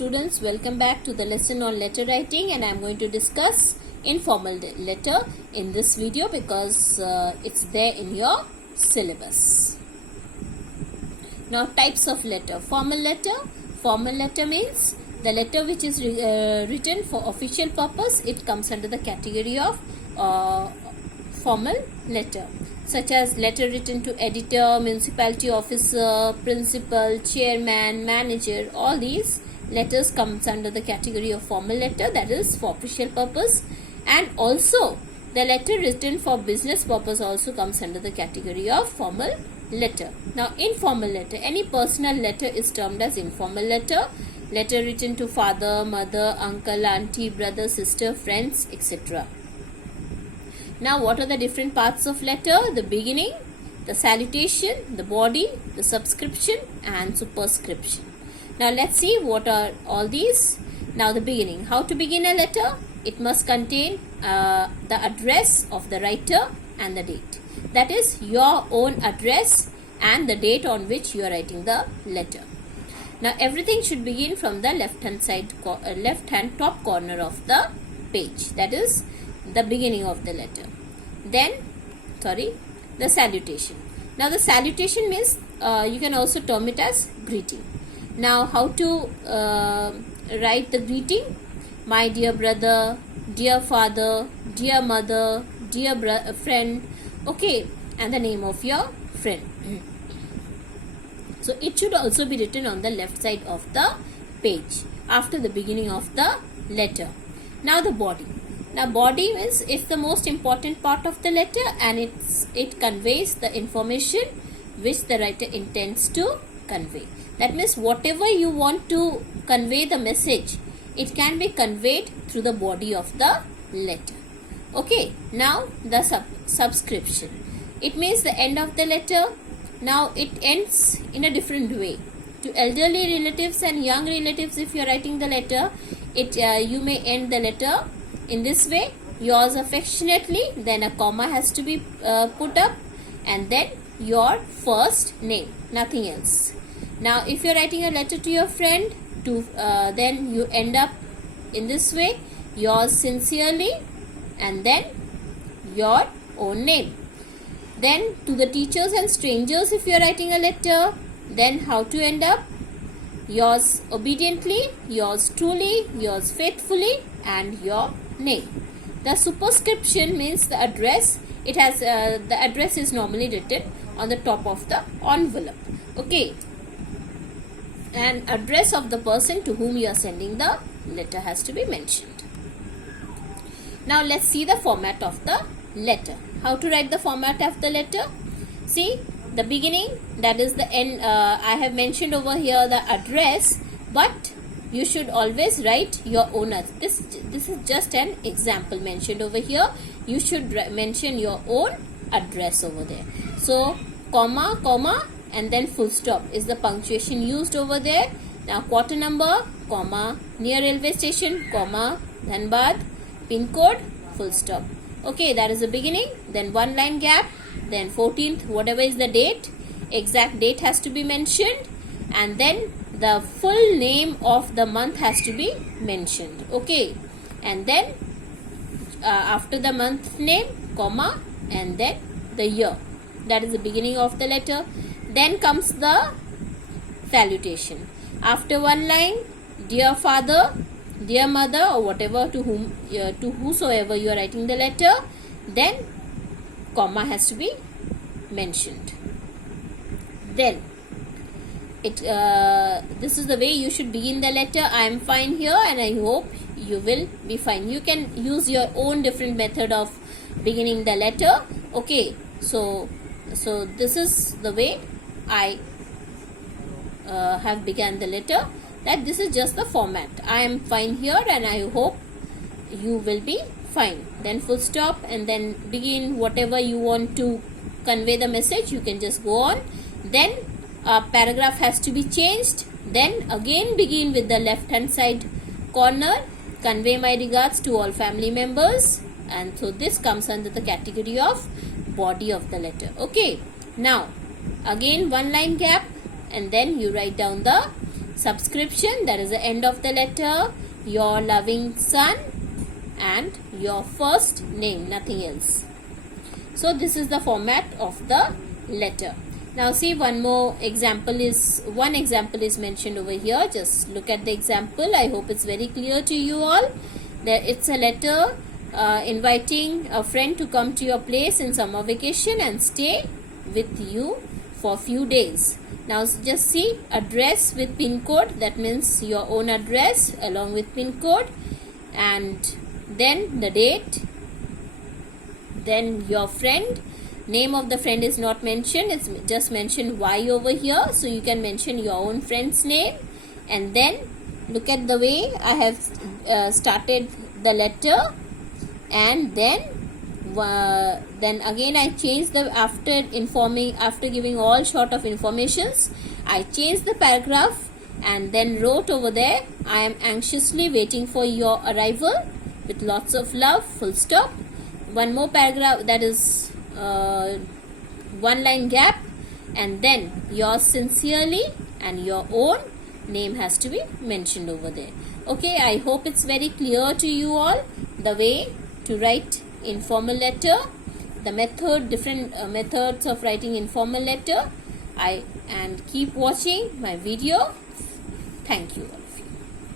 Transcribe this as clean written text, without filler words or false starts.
students, welcome back to the lesson on letter writing, and I am going to discuss informal letter in this video because it's there in your syllabus. Now, types of letter. Formal letter. Formal letter means the letter which is written for official purpose. It comes under the category of formal letter, such as letter written to editor, municipality officer, principal, chairman, manager. All these letters comes under the category of formal letter, that is for official purpose. And also the letter written for business purpose also comes under the category of formal letter. Now, informal letter, any personal letter is termed as informal letter. Letter written to father, mother, uncle, auntie, brother, sister, friends, etc. Now, what are the different parts of letter? The beginning, the salutation, the body, the subscription and superscription. Now, let's see what are all these. Now, the beginning. How to begin a letter? It must contain the address of the writer and the date. That is your own address and the date on which you are writing the letter. Now, everything should begin from the left-hand side, left-hand top corner of the page. That is the beginning of the letter. Then, the salutation. Now, the salutation means you can also term it as greeting. Now, how to write the greeting? My dear brother, dear father, dear mother, dear friend, okay, and the name of your friend. So, it should also be written on the left side of the page after the beginning of the letter. Now, the body. Now, body is the most important part of the letter, and it conveys the information which the writer intends to convey. That means whatever you want to convey the message, it can be conveyed through the body of the letter. Okay, now the subscription. It means the end of the letter. Now, it ends in a different way. To elderly relatives and young relatives, if you are writing the letter, you may end the letter in this way: yours affectionately, then a comma has to be put up, and then your first name, nothing else. Now, if you are writing a letter to your friend, then you end up in this way: yours sincerely, and then your own name. Then to the teachers and strangers, if you are writing a letter, then how to end up? Yours obediently, yours truly, yours faithfully, and your name. The superscription means the address. It has the address is normally written on the top of the envelope. Okay, and address of the person to whom you are sending the letter has to be mentioned. Now, let's see the format of the letter. How to write the format of the letter? See, the beginning, that is the end. I have mentioned over here the address, but you should always write your own address. This is just an example mentioned over here. You should mention your own address over there. So, comma, comma, and then full stop is the punctuation used over there. Now, quarter number, comma, near railway station, comma, Dhanbad, pin code, full stop. Okay, that is the beginning. Then one line gap. Then 14th, whatever is the date, exact date has to be mentioned, and then the full name of the month has to be mentioned. Okay, and then after the month name, comma, and then the year. That is the beginning of the letter. Then comes the salutation. After one line, dear father, dear mother, or whatever to whosoever you are writing the letter, then comma has to be mentioned. Then this is the way you should begin the letter. I am fine here, and I hope you will be fine. You can use your own different method of beginning the letter. Okay, so this is the way I have begun the letter. That this is just the format. I am fine here, and I hope you will be fine. Then full stop, and then begin whatever you want to convey the message. You can just go on. Then a paragraph has to be changed. Then again begin with the left hand side corner. Convey my regards to all family members. And so this comes under the category of body of the letter. Okay. Now again one line gap, and then you write down the subscription, that is the end of the letter, your loving son, and your first name, nothing else. So this is the format of the letter. Now see, one example is mentioned over here. Just look at the example. I hope it's very clear to you all. There, it's a letter inviting a friend to come to your place in summer vacation and stay with you for a few days. Now just see, address with pin code, that means your own address along with pin code, and then the date, then your friend. Name of the friend is not mentioned, it's just mentioned Y over here, so you can mention your own friend's name. And then look at the way I have started the letter, and then again I changed the, after giving all sort of informations, I changed the paragraph and then wrote over there, I am anxiously waiting for your arrival with lots of love, full stop. One more paragraph, that is one line gap, and then yours sincerely and your own name has to be mentioned over there. Okay, I hope it's very clear to you all the way to write informal letter, the different methods of writing informal letter. And keep watching my video. Thank you.